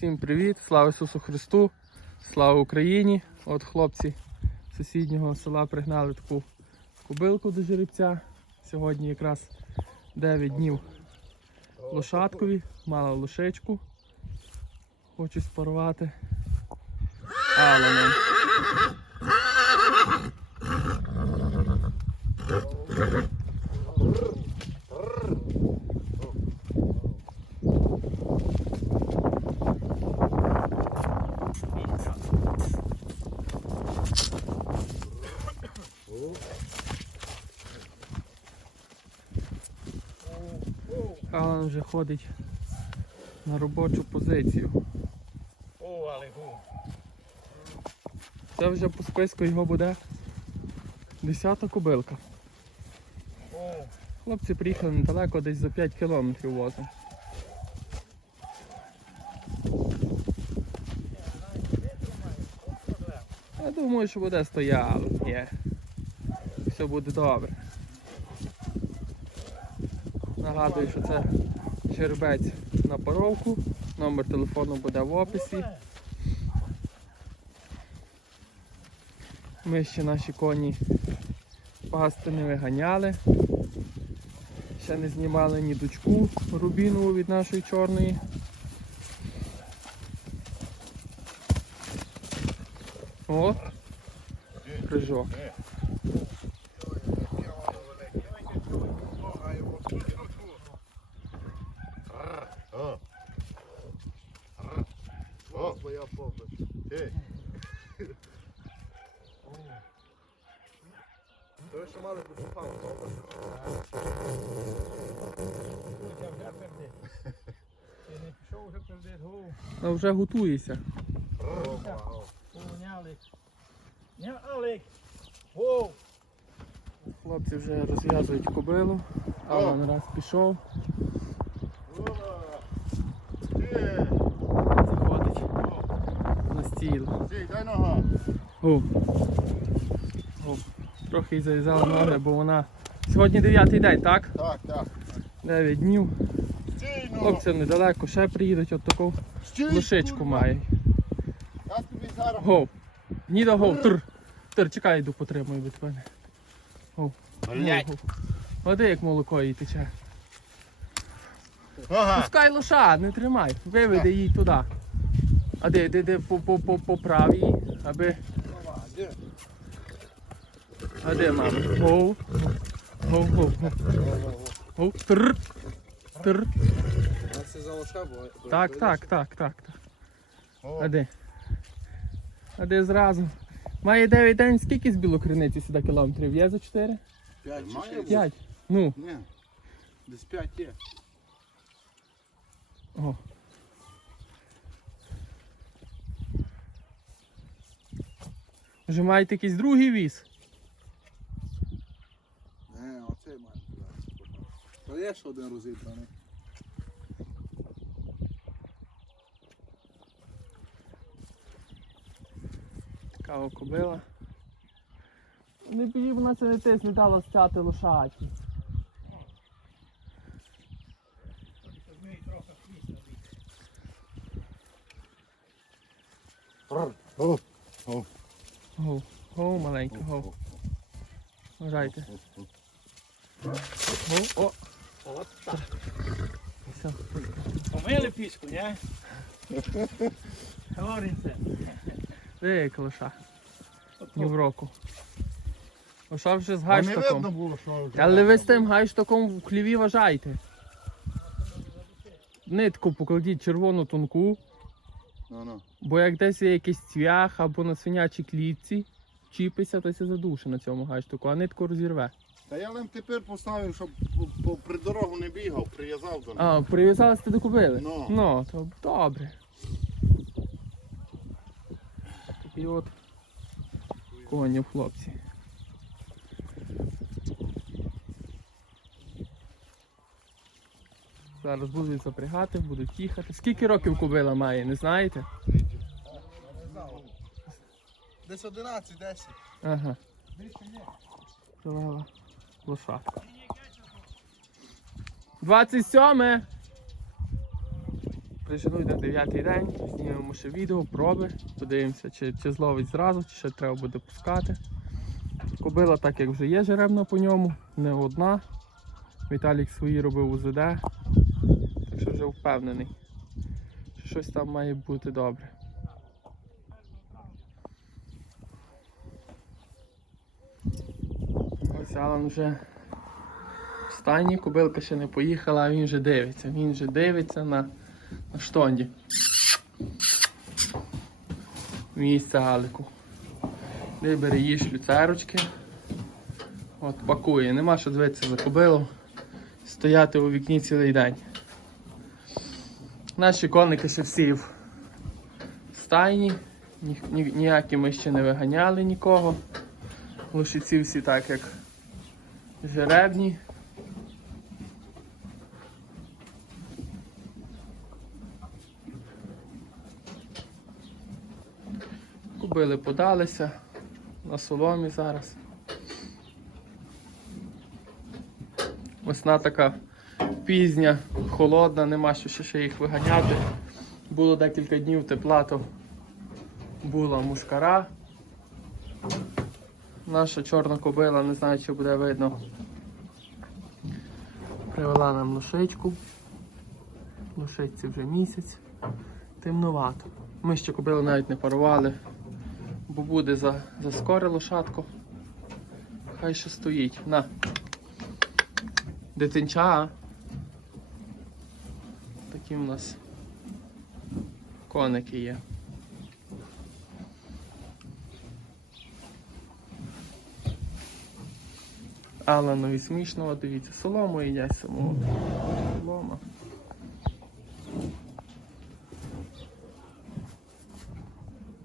Всім привіт! Слава Ісусу Христу! Слава Україні! От хлопці сусіднього села пригнали таку кобилку до жеребця. Сьогодні якраз 9 днів лошадкові, мала лошечку. Хочу спарувати. Аланом. Алан вже ходить на робочу позицію. О, але гу. Це вже по списку його буде 10 кобилка. О, Хлопці приїхали недалеко, десь за 5 кілометрів возом. Я думаю, що буде стояло. Все буде добре. Нагадую, що це чербець на паровку. Номер телефону буде в описі. Ми ще наші коні пасти не виганяли. Ще не знімали ні дочку рубінову від нашої чорної. О! Крижок. О. О, То ще мали бути я вже. Ти не пішов вже пердить, гу. Ну вже готується. Полоняли. Не, Алек. Воу. Хлопці вже розв'язують кобилу. Алан раз пішов, заходить Дай нога. О. О. Трохи й зав'язала ноги, бо вона. Сьогодні дев'ятий день, так? Так, так. 9 днів. Ну. Недалеко, ще приїдуть, от таку лошичку зараз. Гоу. Ніда гоу. Тр. Тр, чекай, йду потримую від мене. Гоу. Води як молоко їй тече. Ага. Пускай лоша, не тримай. Виведи її туди. А де, де, де по, по, по, поправ її, аби. А де мама? Гоу, гоу, гоу. Гоу. Тр. Тр. Так, так, так, так, так. А де? А де зразу? Має 9 день, скільки з білокриниці сюди кілометрів? Є за 4? П'ять чи шість? 5. Ну, Ні. Десь п'ять є. о. Вже маєте якийсь другий віз? Не, оцей має. То є ще один розібраний. Така о кобила. Не бій, вона це не тис не дала стяти лошаті. О, о. Гоу, гоу, маленький, гоу. Вважайте. Гоу, о, От так. все. Помили піску, не? Говориться. Де як лоша? Ні в року. Лоша вже з А не гайштоком. видно було, що... Але ви з тим гайштоком в хліві вважайте. Нитку покладіть червону тонку, Ну, ну. бо як десь є якийсь цвях або на свинячій клітці, чіпися, то ся задуше на цьому гайштоку, а нитку розірве. Та я лим тепер поставив, щоб по, при дорогу не бігав, прив'язав до нього. А, прив'язалися ти до кобили? Ну. Ну, то добре. Такі от коні хлопці. Зараз будуть запрягати, будуть їхати. Скільки років кобила має, не знаєте? Десь 11, 10. Ага. Привела лошадка. 27. Приженуть на дев'ятий день, знімемо ще відео, проби, подивимося, чи, чи зловить зразу, чи ще треба буде пускати. Кобила, так як вже є жеребна по ньому, не одна. Віталік свої робив УЗД, вже впевнений, що щось там має бути добре. Ось Алан вже в стані, кобилка ще не поїхала, а він вже дивиться. Він вже дивиться на, на штонді. Місце Алику. Де бере їж люцерочки. От пакує. Нема що дивитися за кобилу. Стояти у вікні цілий день. Наші коники ще всі в стайні. Ні, ні, ніякі ми ще не виганяли нікого. Лошиці всі так як жеребні. Кубили подалися на соломі зараз. Весна така пізня, холодна, нема що ще, їх виганяти. Було декілька днів тепла, то була мушкара. Наша чорна кобила, не знаю, чи буде видно. Привела нам лошичку. Лошичці вже місяць. Темнувато. Ми ще кобилу навіть не парували, бо буде за, заскоре лошадку. Хай ще стоїть. На. Дитинча. Такі у нас коники є. Аланові смішного, дивіться, солому їдять самого. Солома.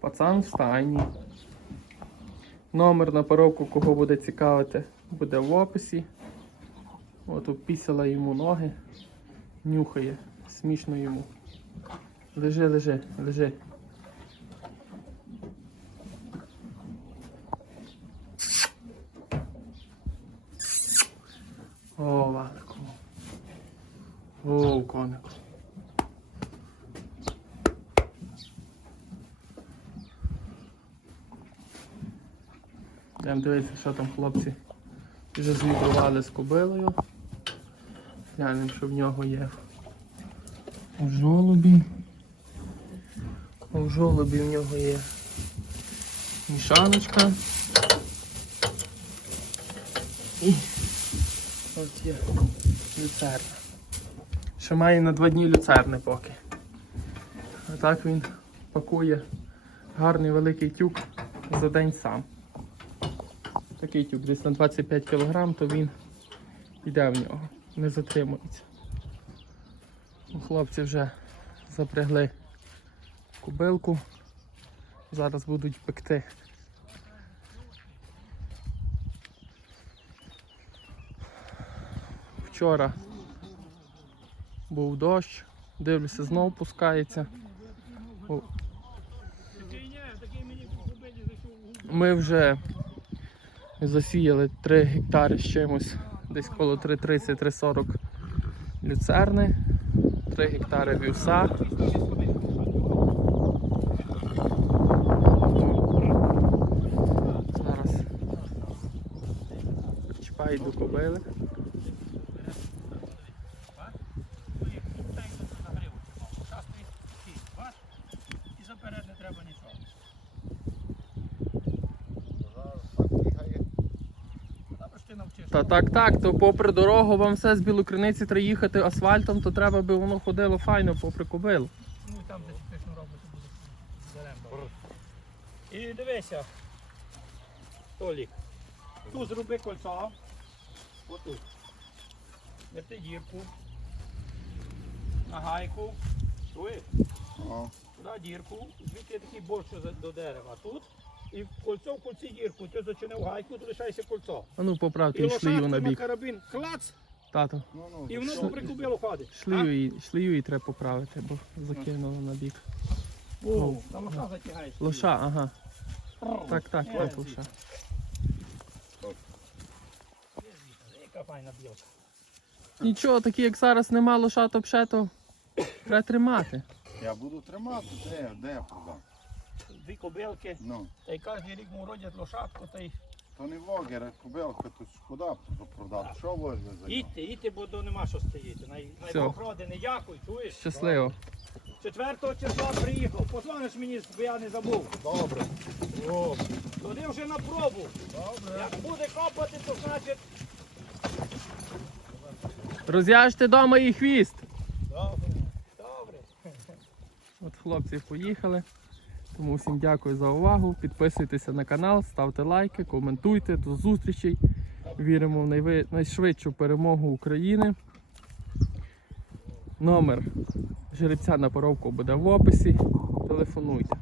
Пацан в стайні. Номер на поробку, кого буде цікавити, буде в описі. От опісила йому ноги, нюхає, смішно йому. Лежи, лежи, лежи. О, Валику. О, конику. Йдемо дивитися, що там хлопці вже звітрували з кобилою. Глянемо, що в нього є. У жолобі. У жолобі в нього є мішаночка. І от є люцерна. Ще має на два дні люцерни поки. А так він пакує гарний великий тюк за день сам. Такий тюк десь на 25 кг, то він йде в нього, не затримується. Хлопці вже запрягли кубилку. Зараз будуть пекти. Вчора був дощ, дивлюся, знов пускається. Ми вже засіяли 3 гектари з чимось, десь коло 330-340 люцерни, 3 гектари вівса. Зараз чіпають до кобили. І заперед не треба нічого. Або ж ти навчиш. Та так, так, то попри дорогу вам все з білокриниці треба їхати асфальтом, то треба би воно ходило файно попри кобилу. Ну і там зачепиш на роботу буде зелено. І дивися. Толік. Тут зроби кольцо. Отут. Верти дірку. На гайку. Чуєш? Туди дірку. Звідти такий борщ до дерева. Тут. І кольцо в кольці дірку. Ти зачинив гайку, тут лишається кольцо. А ну І поправте шлію лошадку на на бік. карабін. Клац! Тато, ну, ну, І воно прикубило ходить. шлію її, шлію її треба поправити, бо закинуло на бік. О, на лоша затягаєш. Лоша, ага. Так, так, так, лоша. Яка файна білка. Нічого, такі як зараз нема лоша, то пше, то Треба тримати. Я буду тримати, де, де я продам? Дві кобилки, Ну, та й кожен рік му родять лошадку, та й то не вогер, а кобилка, то шкода продати. Що возьме за нього? їдьте, їдьте, бо до нема що стоїти. Най, най Всьо. Не дякуй, чуєш? Щасливо. 4 числа приїхав, позвониш мені, бо я не забув. Добре. О, Туди вже на пробу. добре. Як буде копати, то значить Розв'яжте вдома і хвіст. Добре. добре. От хлопці поїхали. Тому всім дякую за увагу. Підписуйтеся на канал, ставте лайки, коментуйте. До зустрічей. Віримо в найшвидшу перемогу України. Номер жеребця на поровку буде в описі. Телефонуйте.